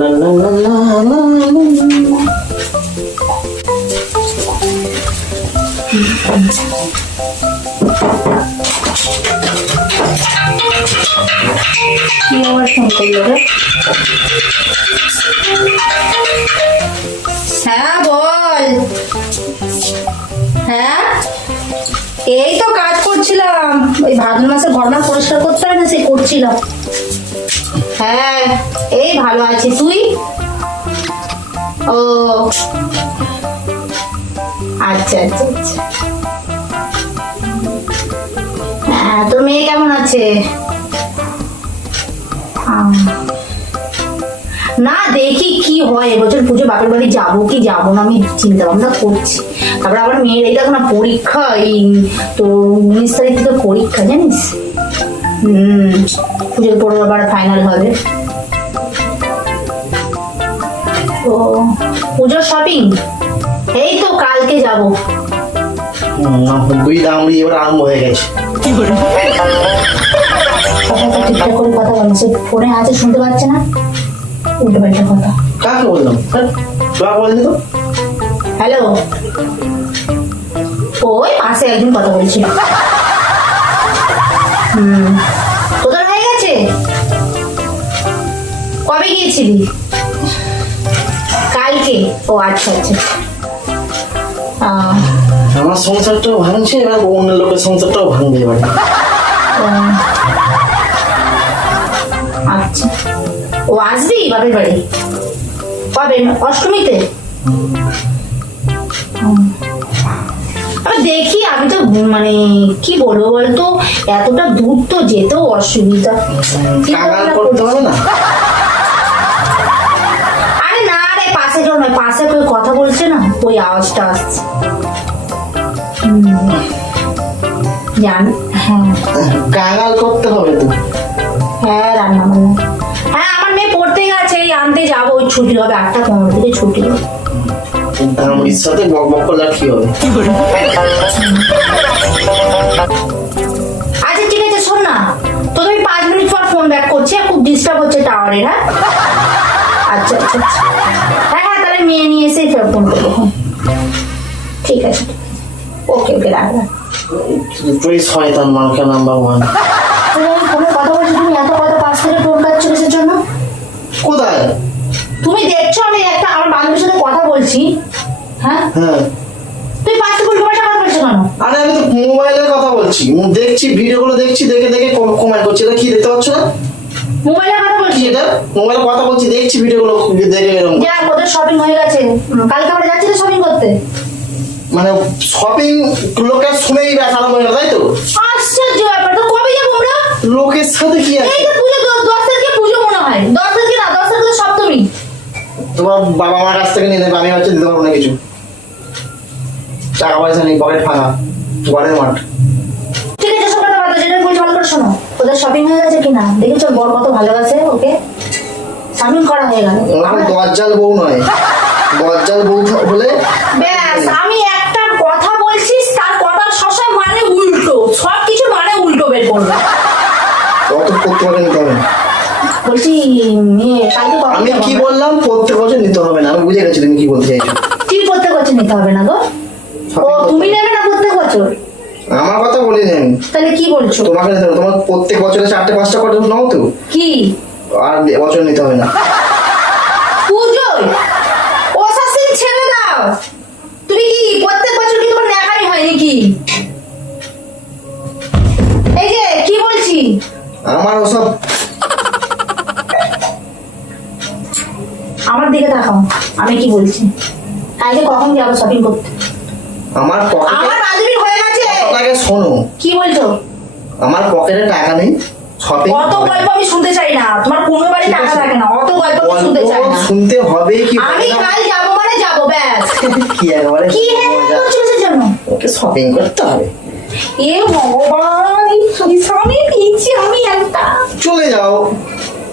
লা লা লা লা লা লা। কি আবার ফোন করলো রে? হ্যাঁ বল। হ্যাঁ এই তো কাজ করছিলাম, ওই ভাদ্র মাসে ঘর না পরিষ্কার করতে হয় না, সে করছিলাম। হ্যাঁ এই ভালো আছি, তুই? ও আচ্ছা আচ্ছা আচ্ছা। হ্যাঁ তোর মেয়ে কেমন আছে? না দেখি কি হয়, এবছর পুজো বাপের বাড়ি যাবো কি যাবো না আমি চিন্তা ভাবনা করছি। তারপরে আবার মেয়ের এই দেখো না পরীক্ষা, এই তো 19 তারিখ থেকে পরীক্ষা জানিস। পুজোর পরে আবার ফাইনাল হবে। তো পুজোর শপিং এই তো কালকে যাবো। দুই দামড়ি এবার আরম্ভ হয়ে গেছে। ঠিকঠাক করে কথা বলছে, ফোনে আছে শুনতে পাচ্ছে না, উল্টো পাল্টা কথা। কাকে বললাম? বলেনি তো। হ্যালো, ওই পাশে একজন কথা বলছিল। তোদের হয়ে গেছে? কবে গিয়েছিলি? কালকে? ও আচ্ছা আচ্ছা। আমার সংসারটাও ভাঙছে, এবার অন্য লোকের সংসারটাও ভাঙবে এবার। আচ্ছা, ও আসবি বাপের বাড়ি কবে? অষ্টমীতে? দেখি, আমি তো মানে কি বলবো বলতো, এতটা দূর তো যেতেও অসুবিধা। করতে হবে না? আরে না রে, পাশে কেউ নয়, পাশে কেউ কথা বলছে না, ওই আওয়াজটা আসছে। জান হ্যাঁ, কাঙাল করতে হবে তো। হ্যাঁ রান্না বান্না। হ্যাঁ আমার মেয়ে পড়তে গেছে, এই আনতে যাবো, ওই ছুটি হবে 8টা 15 থেকে ছুটি হবে। দামড়ির সাথে বক বক করলে কি হবে? আচ্ছা ঠিক আছে, শোন না, তোকে আমি 5 মিনিট পর ফোন ব্যাক করছি, খুব ডিস্টার্ব হচ্ছে টাওয়ারের। হ্যাঁ আচ্ছা আচ্ছা আচ্ছা। হ্যাঁ হ্যাঁ তাহলে মেয়ে নিয়ে এসে ফের ফোন করবো। ঠিক আছে, ওকে ওকে রাখ রাখ। তুই শয়তান মার্কা নাম্বার 1। তুমি ফোনে কথা বলছো, তুমি এত কথা পাশ থেকে টোন কাটছো কিসের জন্য? কোথায়? তুমি দেখছো আমি একটা আমার বান্ধবীর সাথে কথা বলছি। হ্যাঁ হ্যাঁ, তুই পাশ থেকে উল্টো পাল্টা কথা বলছো কেন? আরে আমি তো মোবাইলের কথা বলছি, দেখছি ভিডিওগুলো দেখছি, দেখে দেখে কমেন্ট করছি। এটা কি দেখতে পাচ্ছ না? মোবাইলে কথা বলছি। কি এটা? মোবাইলে কথা বলছি, দেখছি ভিডিওগুলো দেখে এরকম। যা ওদের শপিং হয়ে গেছে, কালকে আমরা যাচ্ছি তো শপিং করতে। মানে শপিং লোকের শুনেই ব্যথা আরম্ভ হয়ে গেল, তাই তো? আশ্চর্য ব্যাপার, তো কবে যাবো আমরা? লোকের সাথে কি আছে? এই তো পুজো 10 তারিখে পুজো মনে হয়, 10 তারিখে না, 10 তারিখে সপ্তমী। তোমার বাবা মার কাছ থেকে নিয়ে নেবে, আমি হচ্ছে দিতে পারবো না কিছু। টাকা পয়সা নেই, পকেট ফাঁকা, ঘরের মাঠ। ঠিক আছে, সব কথা বাদ দাও, যেটা বলছি ভালো করে শোনো। ওদের শপিং হয়ে গেছে কিনা দেখেছো? বর কত ভালোবাসে ওকে, শপিং করা হয়ে গেল। দরজাল বউ নয়, দরজাল বউ বলে ব্যাস, আমি একটা কথা বলছি, তার কথা সবসময় মানে উল্টো, সবকিছু মানে উল্টো বের করবে। কত করতে পারে নিতে হবে। বলছি কালকে কখন আমি যাবো কি আমরা? বললাম? প্রত্যেক বছর নিতে হবে না, আমি বুঝে গেছি তুমি কি বলতে চাইছো। কি প্রত্যেক বছর নিতে হবে না গো? ও তুমি নেবে না প্রত্যেক বছর? আমার কথা বলিনি আমি। তাহলে কি বলছো? তোমাকে নিতে হবে, তোমার প্রত্যেক বছরে 4টে 5টা করে নাও তো, কি আর বছর নিতে হবে না। পুজোয় ওসাসিন ছেড়ে দাও। তুমি কি প্রত্যেক বছর কি তোমার ন্যাকামি হয় নাকি? এই যে কি বলছি, আমার ওসব আমার দিকে তাকাও, আমি কি বলছি। কালকে কখন যাবো শপিং করতে? আমার পকেটে আমার বান্ধবীর হয়ে গেছে। টাকা, শোনো, কি বলছো? আমার পকেটে টাকা নেই, শপিং অত গল্প আমি শুনতে চাই না, তোমার কোনো বাড়ি টাকা থাকে না, অত গল্প আমি শুনতে চাই না। শুনতে হবে কি? আমি কাল যাবো মানে যাবো, ব্যাস। কি একবারে কি করছো কিসের জন্য? ওকে শপিং করতে হবে। এ ভগবান, এই স্বামী পেয়েছি আমি একটা। চলে যাও,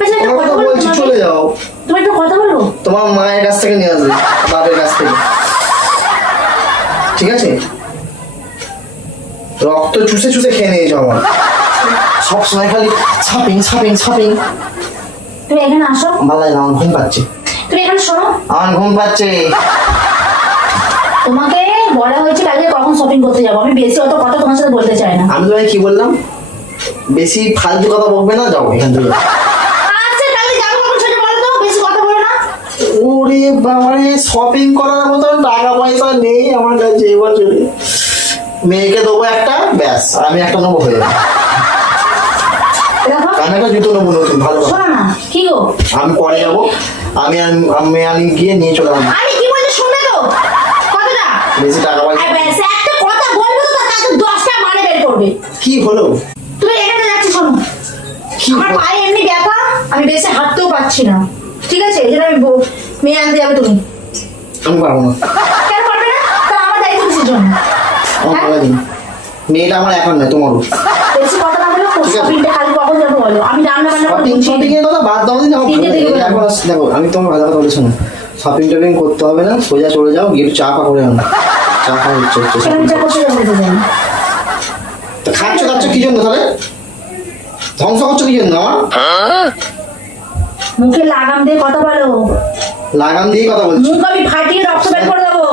আচ্ছা একটা তোমার কথা কথা বলবো বলছি, চলে যাও। তুমি একটা কথা বলবো? তোমার মায়ের কাছ থেকে নিয়ে আসবে, বাপের কাছ থেকে, ঠিক আছে? রক্ত চুষে চুষে খেয়ে নিয়েছো আমার, সব সময় খালি ছাপিং ছাপিং ছাপিং। তুমি এখানে আসো, ভালো লাগে না, আমার ঘুম পাচ্ছে, তুমি এখানে শোনো। আমার ঘুম পাচ্ছে। তোমাকে বলা হয়েছে কালকে কখন শপিং করতে যাবো, আমি বেশি অত কথা তোমার সাথে বলতে চাই না। আমি তোমায় কি বললাম, বেশি ফালতু কথা বলবে না, যাও এখান থেকে। আচ্ছা কালকে যাবো কখন সেটা বলো তো, বেশি কথা বলো না। ওরে বাবারে, শপিং করার মতো টাকা পয়সা নেই আমার কাছে এবছরে। মেয়েকে দেবো একটা, ব্যাস, আর আমি একটা নেবো, হয়ে যাবে। দেখো আমি একটা জুতো নেবো নতুন, ভালো কথা। শোনো না, কি গো আমি পরে যাবো, আমি গিয়ে নিয়ে চলে আসবো। আমি কি বলছি শুনবে তো কথাটা? বেশি টাকা পয়সা আর ব্যাস একটা কথা বলবে তো তাতে 10টা মানে বের করবে। কি হলো? তুমি এখানে যাচ্ছি, শোনো কি আমার হলো? পায়ে এমনি ব্যথা, আমি বেশি হাঁটতেও পারছি না, ঠিক আছে? এই জন্য আমি মেয়ে আনতে যাবে তুমি। আমি পারবো না, কেন পারবে না? তা আমার দায়িত্ব কিসের জন্য? আমার হ্যাঁ? ভালো দিন। মেয়েটা আমার এখন নয়, তোমারও। বেশি কথা না বলো, ঠিক আছে। শপিংটা কাল কখন যাবো বলো, আমি রান্না বান্না করে শপিং গুছিয়ে শপিং দিই। এর কথা বাদ দাও দিন, আমার তিনটে ভালো থেকে লাগে। বেরোবো। এখন দেখো, আমি তোমার ভালো কথা বলেছি না, শপিং টপিং করতে হবে না, সোজা চলে যাও, গিয়ে একটু চা পা করে আনো। চা খাওয়া ইচ্ছে হচ্ছে। কেন আমি চা করতে যাবো বলতে চাই না। তো খাচ্ছ কি জন্য তাহলে? ধ্বংস করছো কি জন্য আমার? মুখে লাগাম দিয়ে কথা বলো, লাগাম দিয়ে কথা বলছি। মুখ আমি ফাটিয়ে রক্ত বের করে দেবো।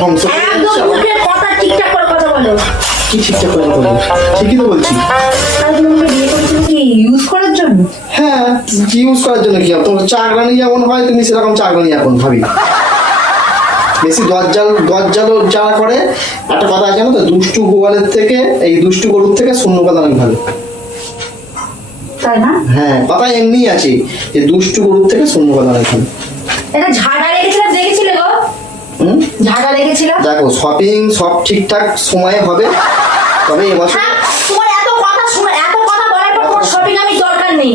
ধ্বংস করে একদম দিচ্ছি আমার। মুখের কথা ঠিকঠাক করে কথা বলো। কি ঠিকঠাক করে কথা বলছি? ঠিকই তো বলছি। আর তুমি আমাকে বিয়ে করেছিলে কি ইউজ করার জন্য? হ্যাঁ, কি ইউজ করার জন্য কি হবে? তোমার চাকরানি যেমন হয়, তুমি সেরকম চাকরানি এখন ভাবি। বেশি দজ্জাল যারা করে, একটা কথা আছে না তো, দুষ্টু গোয়ালের থেকে, এই দুষ্টু গরুর থেকে শূন্য কথা অনেক ভালো। তাই না? হ্যাঁ, কথা এমনি আছে যে দুষ্টু গরুর থেকে শূন্য কথা অনেক ভালো। এটা ঝাড়া রেখেছিলাম, দেখেছিলে গো? হুম, ঝাড়া রেখেছিলাম। দেখো শপিং সব ঠিকঠাক সময়ে হবে, তবে এবছর হ্যাঁ, তোমার এত কথা শুনে, এত কথা বলার পর তোমার শপিং আমি দরকার নেই,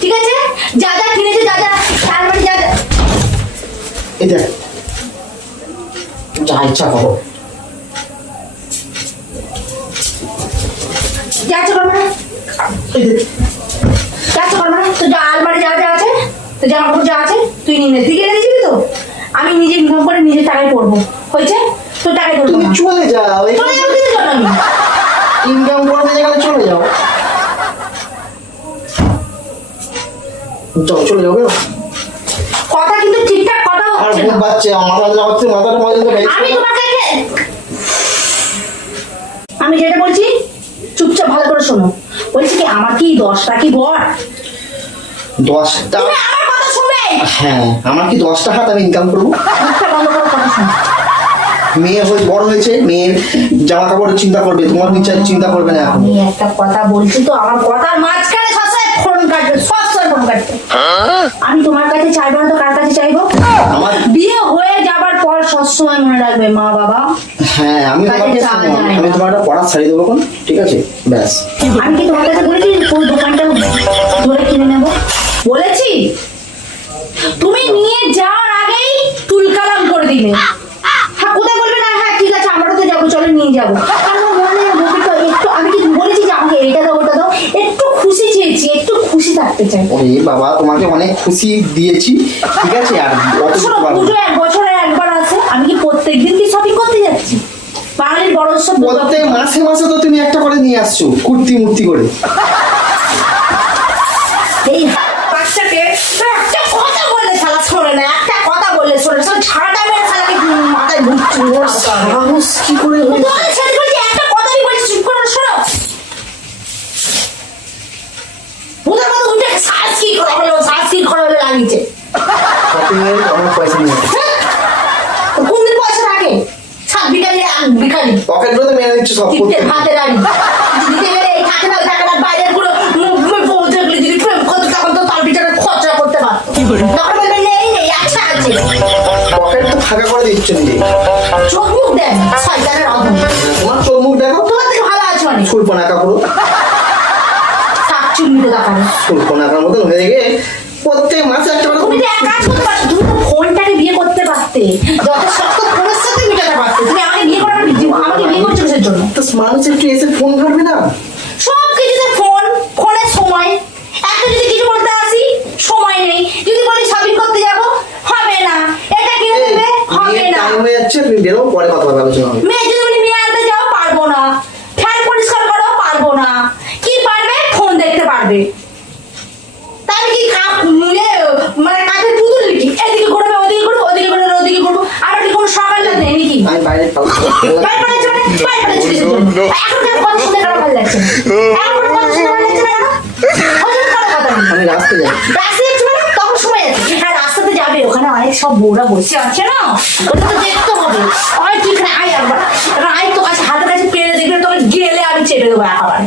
ঠিক আছে? যা যা কিনেছে, যা যা তার মানে যা যা- এই দেখ, যা ইচ্ছা করো। যা ইচ্ছা করবে না, এই দেখ, যা ইচ্ছা করবে না। তো যা আলমারি যা যা আছে, তো জামা কাপড় যা আছে তুই নিয়ে নে। তুই কিনে দিয়েছিলি তো, আমি নিজে ইনকাম করে নিজের টাকায় পড়বো, হয়েছে? তোর টাকায় ধরবো তুমি না। চলে যাও, চলে যাবো কিসের জন্য আমি? ইনকাম করবে যেখানে চলে যাও। চলে যাবে। কথা কিন্তু ঠিকঠাক কথা আর হচ্ছে ঘুম না। পাচ্ছে, আমার মাথাটা মাঝে আমি তোমাকে আমি যেটা বলছি চুপচাপ ভালো করে শোনো। বলছি কি আমার কি 10টা কি বর? 10টা। তুমি আমার কথা শুনবে? হ্যাঁ, আমার কি 10টা হাত আমি ইনকাম করবো? মুখটা বন্ধ করে কথা শোনো। মেয়ে বড় হয়েছে, মেয়ের জামা কাপড়ের চিন্তা করবে, তোমার বিচার চিন্তা করবে না এখন। আমি একটা কথা বলছি তো, আমার কথার মাঝখানে সবসময় ফোন কাটবে, সবসময় ফোন কাটবে। আমি তোমার কাছে চাইবো না তো কার কাছে চাইবো? আমার বিয়ে হয়ে যাবার পর সবসময় মনে রাখবে মা বাবা। হ্যাঁ, আমি কাছে তোমাকে চাওয়া শোনো, যায় না। আমি তোমার একটা পড়া ছাড়িয়ে দেবো এখন, ঠিক আছে? ব্যাস। আমি কি তোমার কাছে বলেছি পুরো দোকানটা ধরে কিনে নেবো? বলেছি? তুমি নিয়ে যাওয়ার আগেই তুলকালাম করে দিলে। হ্যাঁ, কোথায় বলবে না হ্যাঁ ঠিক আছে আমরা তো যাবো, চলো নিয়ে যাবো। কারণ মনে বুকে তো একটু, আমি কি বলেছি যে আমাকে এইটা দাও ওটা দাও? একটু খুশি চেয়েছি, একটু খুশি থাকতে চাই। ওরে বাবা, তোমাকে অনেক খুশি দিয়েছি, ঠিক আছে? আর অত শোনো, দিতে পারবো না। পুজো 1 বছরে একবার আছে, আমি কি প্রত্যেকদিন কি শপিং করতে যাচ্ছি? বাঙালির বড় উৎসব দুর্গাপূজা। প্রত্যেক মাসে মাসে তো তুমি একটা করে নিয়ে আসছো, কুর্তি মূর্তি করে। এই বাচ্চাকে একটা কথা বললে শালা শোনে না, একটা কথা বললে শোনে না, সব ঝাড়াটা মেরে শালাকে মাথায় ঢুকছে। সাহস কি করে হয়েছে? তোমাদের সাথে বলছি, একটা কথাই বলছি, চুপ করে শোনো। ওদের মতো উঠে সার্চ কি করা হলো লাগিয়েছে। শপিং এর আমার পয়সা নেই। কোন দিন পয়সা থাকে? সাত বিকালি বিকালি পকেট গুলোতে মেরে দিচ্ছ সব করতে। কিনতে ভাতে রানি দিতে গেলে এই থাকে না টাকাটা বাইরের গুলো বউ থাকলে যদি প্রেম করতে তখন তো তার ভিতরে খরচা করতে পারতো। তখন বলবে নেই নেই আচ্ছা আছে। পকেট তো ফাঁকা করে দিচ্ছ নিজে। চোখ মুখ দেন শয়তানের অধম। তোমার চোখ মুখ দেখো, তোমার থেকে ভালো আছে অনেক। ফুলপনাকা পুরো, শাক চুন্নিতে দেখানো। ফুলপনাকার মতন হয়ে গিয়ে প্রত্যেক মাসে একটা করে তুমি তো এক কাজ করতে পারছো, তুমি তো ফোনটাকে বিয়ে করতে পারতে, যত শক্ত ফোনের সাথে মিটাতে পারতে। তুমি আমাকে বিয়ে করার আমাকে বিয়ে করছো কিসের জন্য? তো মানুষ একটু এসে ফোন ধরবে না? সব কিছুতে ফোন, ফোনের সময়। একটা যদি কিছু বলতে আসি সময় নেই, যদি বলি শপিং করতে যাব হবে না, এটা কিনে দেবে হবে না। টাইম হয়ে যাচ্ছে, তুমি বেরো, পরে কথা বলবে, আলোচনা হবে। মেয়ে যদি বলি মেয়ে আনতে যাও পারবো না, ফ্যান পরিষ্কার করো পারবো না, কি পারবে? ফোন দেখতে পারবে। তাহলে কি জন্য। এখন কেন কথা শুনতে কেন ভালো লাগছে না? এখন কথা শুনতে ভালো লাগছে না কেন? ওই জন্য কেন কথা বলছি? আমি রাস্তায় যাচ্ছি। রাস্তায় যাচ্ছি মানে তখন সময় যাচ্ছে। হ্যাঁ, রাস্তাতে যাবে, ওখানে অনেক সব বউরা বসে আছে না, ওটা তো দেখতে হবে। আয় তুই এখানে আয় একবার, আয় তো কাছে হাতের কাছে পেরে দেখবে, তোকে গেলে আমি চেপে দেবো একেবারে।